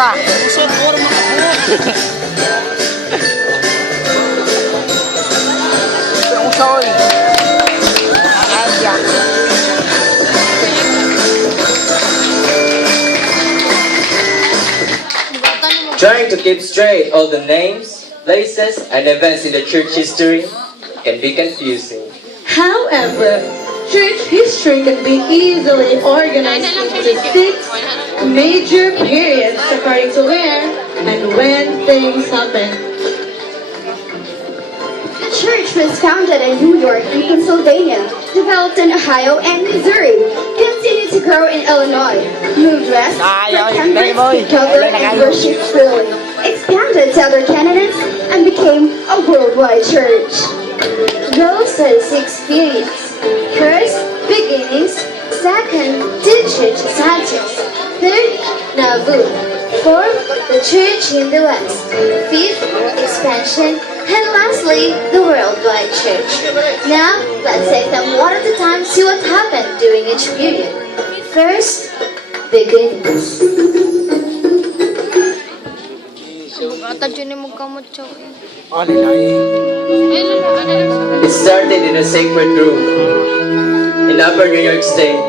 Usa. Usa forma ako. Usa oy. Ayan. Trying to keep straight all the names, places, and events in the church history can be confusing. However, church history can be easily organized into 6 major periods according to where and when things happened. The church was founded in New York and Pennsylvania, developed in Ohio and Missouri, continued to grow in Illinois, moved west from Cambridge to cover and worship freely, expanded to other candidates, and became a worldwide church. Those are the 6 periods. First, beginnings. Second, teachers, sages. Third, Nauvoo. Fourth, the church in the west. Fifth, expansion. And lastly, the worldwide church. Now, let's take them one at a time, see what happened during each period. First, beginnings. It started in a sacred room in Upper New York State,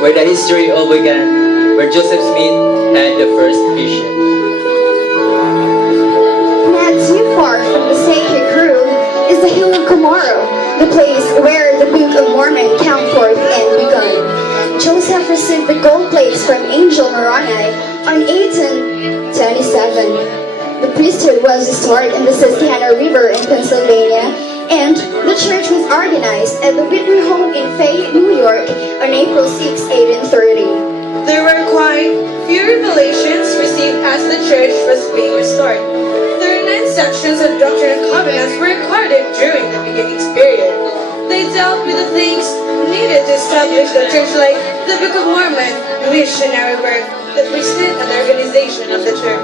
where the history all began, where Joseph Smith had the first vision. Not too far from the sacred room is the Hill of Comoro, the place where the Book of Mormon came forth and begun. Joseph received the gold plates from Angel Moroni on 1827. The priesthood was restored in the Susquehanna River in Pennsylvania, and the church was organized at the Whitney Home in Fayette, New York on April 6, 1830. There were quite few revelations received as the church was being restored. 39 sections of Doctrine and Covenants were recorded during the beginnings period. They dealt with the things needed to establish the church, like the Book of Mormon, missionary work, the priesthood, and the organization of the church.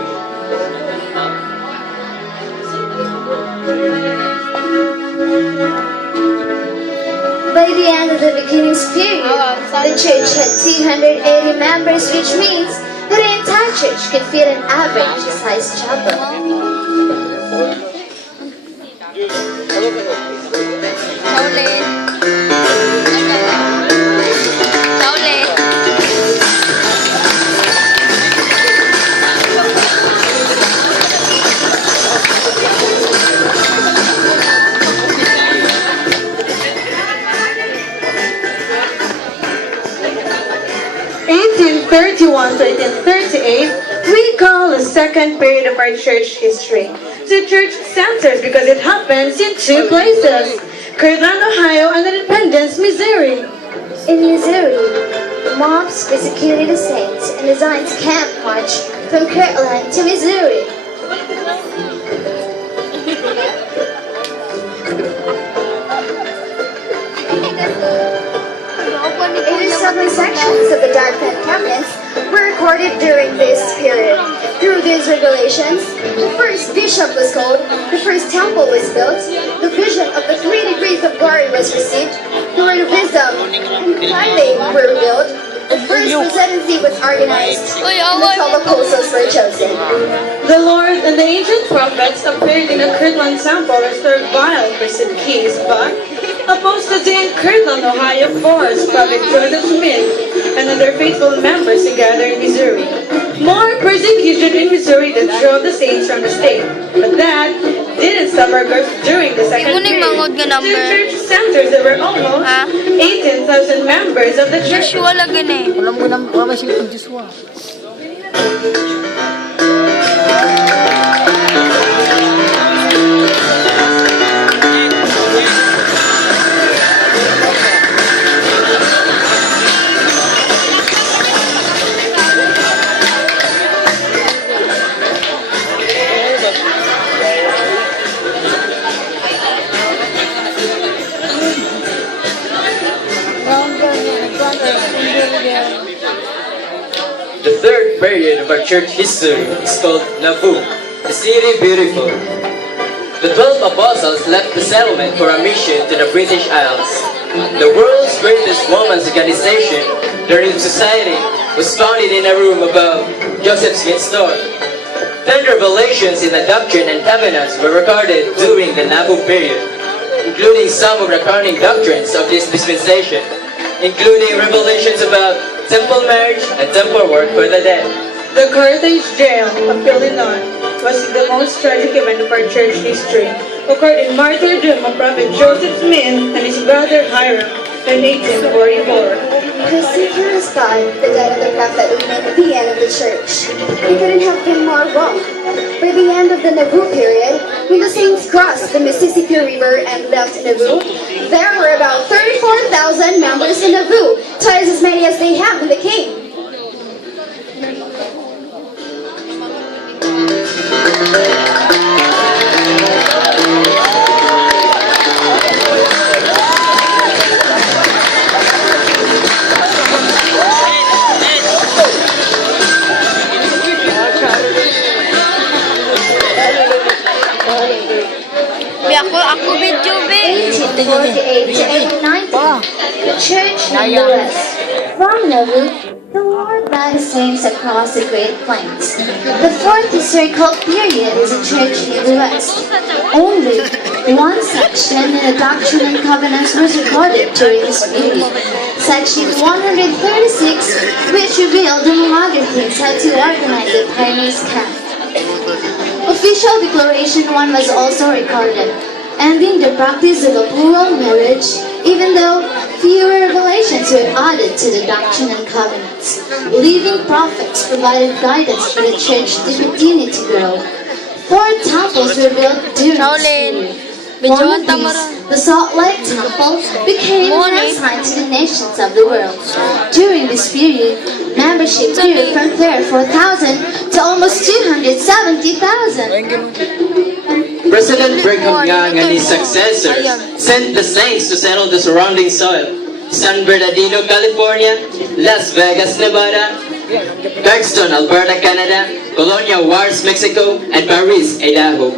By the end of the beginnings period, the church had 280 members, which means that the entire church could fit an average-sized chapel. To 1838, we call the second period of our church history. The church centers because it happens in 2 places, Kirtland, Ohio, and Independence, Missouri. In Missouri, mobs persecuted the saints and the Zions Camp March from Kirtland to Missouri. Seven sections of the Dartmouth Covenants were recorded during this period. Through these revelations, the first bishop was called, the first temple was built, the vision of the 3 degrees of glory was received, the word of wisdom and tithing were revealed, the first presidency was organized, and the 12 apostles were chosen. The Lord and the ancient prophets appeared in the Kirtland temple restored vile cursed keys, but opposed the day in Kirtland, Ohio forced Prophet Joseph Smith and other faithful members to gather in Missouri. More persecution in Missouri that drove the saints from the state, but that didn't stop our growth during the second period. The church centers there were almost 18,000 members of the church. Alam mo nang wala siyang pag-Joshua. The third period of our church history is called Nauvoo, the city beautiful. The 12 apostles left the settlement for a mission to the British Isles. The world's greatest women's organization, the Relief Society, was founded in a room above Joseph Smith's store. 10 revelations in the Doctrine and Covenants were recorded during the Nabu period, including some of the crowning doctrines of this dispensation, including revelations about temple marriage and temple work for the dead. The Carthage jail of Illinois was the most tragic event of our church history. Occurred in martyrdom of Prophet Joseph Smith and his brother Hiram in 1844. Procedures thought the death of the prophet would mean the end of the church. It couldn't have been more wrong. By the end of the Nauvoo period, when the saints crossed the Mississippi River and left Nauvoo, there were about 34,000 members in Nauvoo, twice as many as they have in the King. Ako video, be. 1848 to 1890, the church in the West. From Nauvoo, the Lord led his saints across the Great Plains. The fourth historical period is a church in the West. Only one section in the Doctrine and Covenants was recorded during this period. Section 136, which revealed the Monographers had to organize the pioneers' camp. Official Declaration 1 was also recorded, ending the practice of a plural marriage, even though fewer revelations were added to the Doctrine and Covenants. Living prophets provided guidance for the church to continue to grow. 4 temples were built during this period. One of these, the Salt Lake Temple, became a sign to the nations of the world. During this period, membership grew from 34,000 to almost 270,000. President Brigham Young and his successors sent the saints to settle the surrounding soil: San Bernardino, California; Las Vegas, Nevada; Bergstone, Alberta, Canada; Colonia Juarez, Mexico; and Paris, Idaho.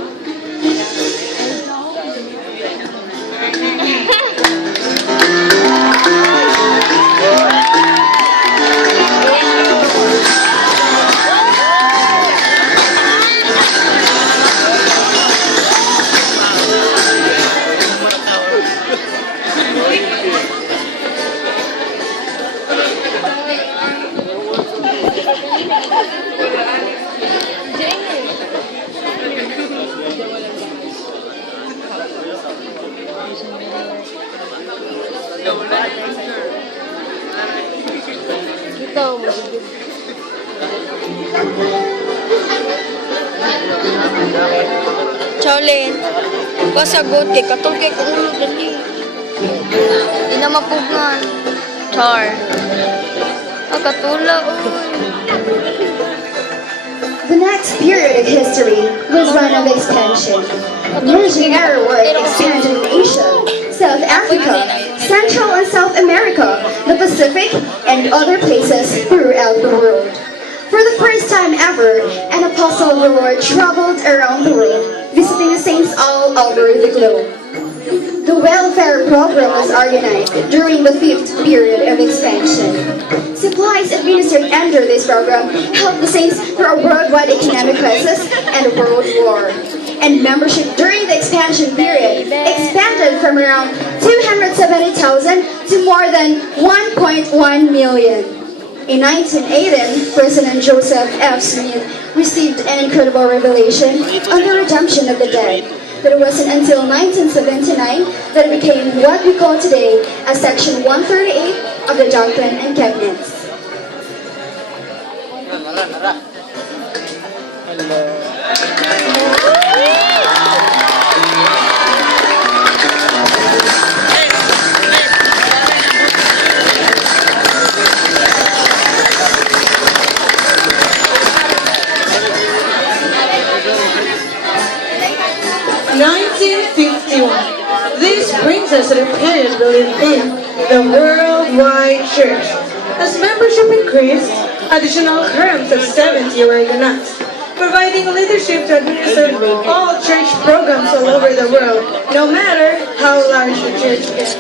Charlene, pasagot kay katol kay kung ulo dali. Di na mapugan. Char. Katula, The next period of history was one of expansion. Missionary work expanded in Asia, South Africa, Central and South America, the Pacific, and other places throughout the world. For the first time ever, an apostle of the Lord traveled around the world, visiting the saints all over the globe. The welfare program was organized during the 5th period of expansion. Supplies administered under this program helped the saints through a worldwide economic crisis and a world war. And membership during the expansion period expanded from around 270,000 to more than 1.1 million. In 1918, President Joseph F. Smith received an incredible revelation on the redemption of the dead. But it wasn't until 1979 that it became what we call today as Section 138 of the Doctrine and Covenants. This brings us to the period we live in, the worldwide church. As membership increased, additional quorums of 70 were organized, providing leadership to administer all church programs all over the world, no matter how large the church is.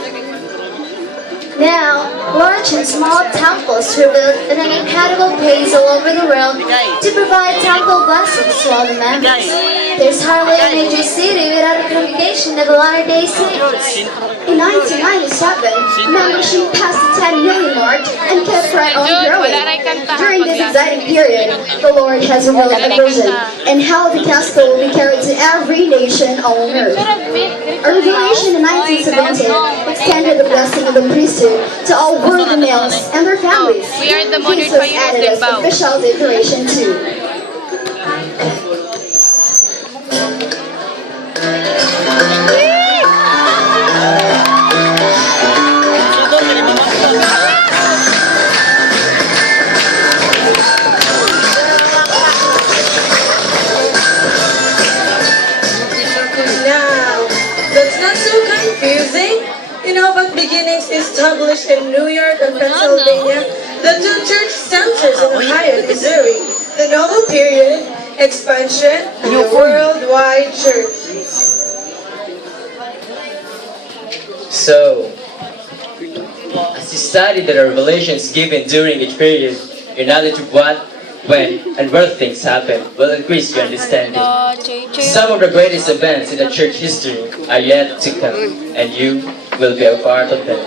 Now, large and small temples were built at an incredible pace all over the world to provide temple blessings to all the members. There's hardly a major city without a congregation of the Latter-day Saints. In 1997, membership passed the 10 million mark and kept right on growing. During this exciting period, the Lord has revealed a vision and how the gospel will be carried to every nation on earth. A revelation in 1970 extended the blessing of the priesthood to all worthy males and their families. We are the This was added as official declaration too. Now, that's not so confusing. You know, but Beginnings established in New York and Pennsylvania, the two church centers in Ohio and Missouri, the Noble Period, expansion, and the worldwide church. So, as you study the revelations given during each period, your knowledge of what, when, and where things happen will increase your understanding. Some of the greatest events in the church history are yet to come, and you will be a part of them.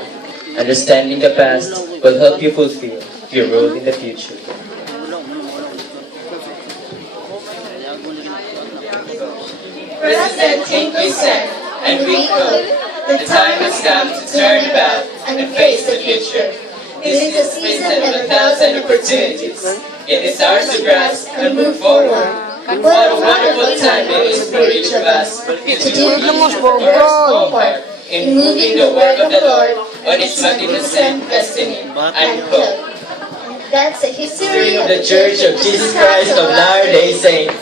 Understanding the past will help you fulfill your role in the future. President Hinckley said, and we quote, "The time has come to turn about and face the future. This is a season of 1,000 opportunities. It is ours to grasp and move forward. What a wonderful time it is for each of us to do our small part in moving the work of the Lord on its magnificent destiny." Unquote. That's the history The Church of Jesus Christ of Latter-day Saints.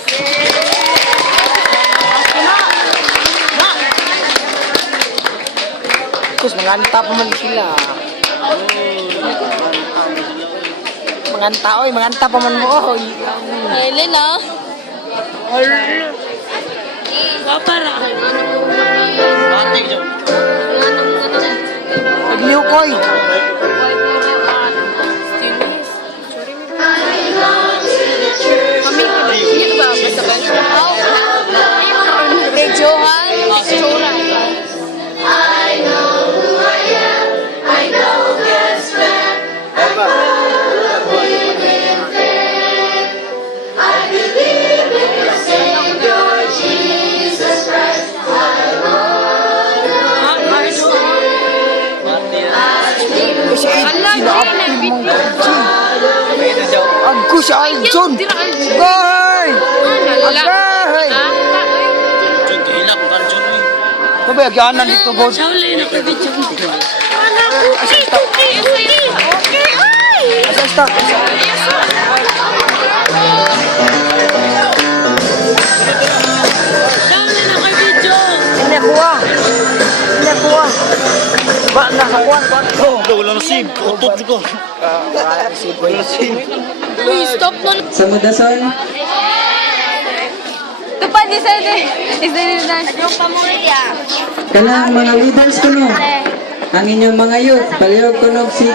Kus, manganta pa man sila. Manganta, oy, manganta pa man mo, oy. Helen, ah. Agniw koy. Aku si Aljon. Goy. Agay. Sabi agyanan dito, God. Asa stop. Ini aku ah. Ini aku ah. Ba nakakuan ba? Oh, wala na sim. Utot ko. Wala sim. Please stop mo. Sa Mudason, Tupad di sa yung pamulya. kanang mga leaders ko no. Ang inyong mga youth, palihog ko no si